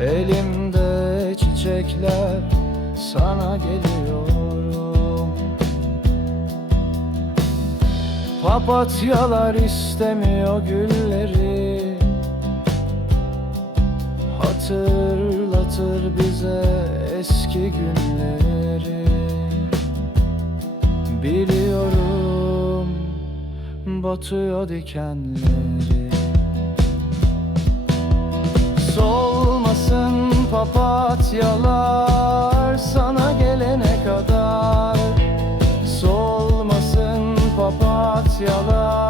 Elimde çiçekler sana geliyorum. Papatyalar istemiyor gülleri. Hatırlatır bize eski günleri. Biliyorum batıyor dikenleri. Sol papatyalar sana gelene kadar. Solmasın papatyalar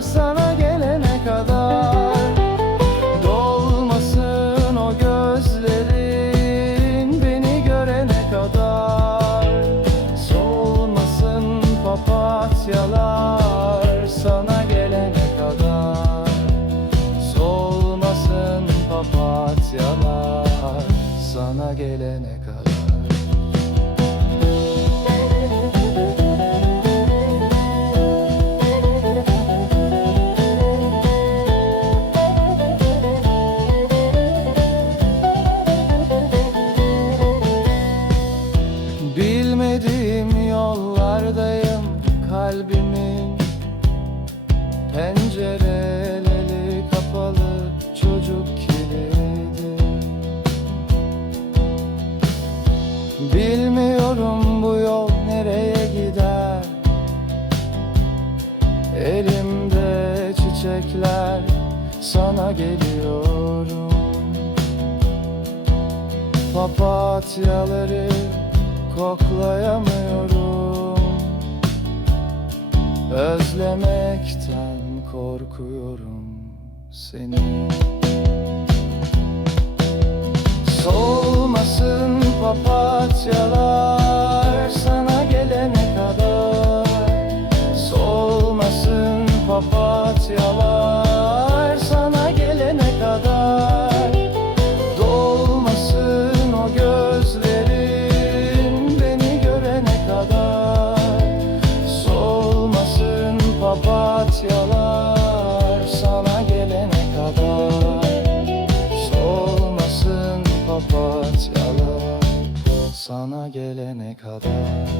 sana gelene kadar. Dolmasın o gözlerin beni görene kadar. Solmasın papatyalar sana gelene kadar. Solmasın papatyalar sana gelene kadar. Bilmediğim yollardayım kalbimin Pencereleri Elimde çiçekler sana geliyorum. Papatyaları koklayamıyorum. Özlemekten korkuyorum seni. Solmasın papatyalar papatyalar sana gelene kadar. Dolmasın o gözlerin beni görene kadar. Solmasın papatyalar sana gelene kadar. Solmasın papatyalar sana gelene kadar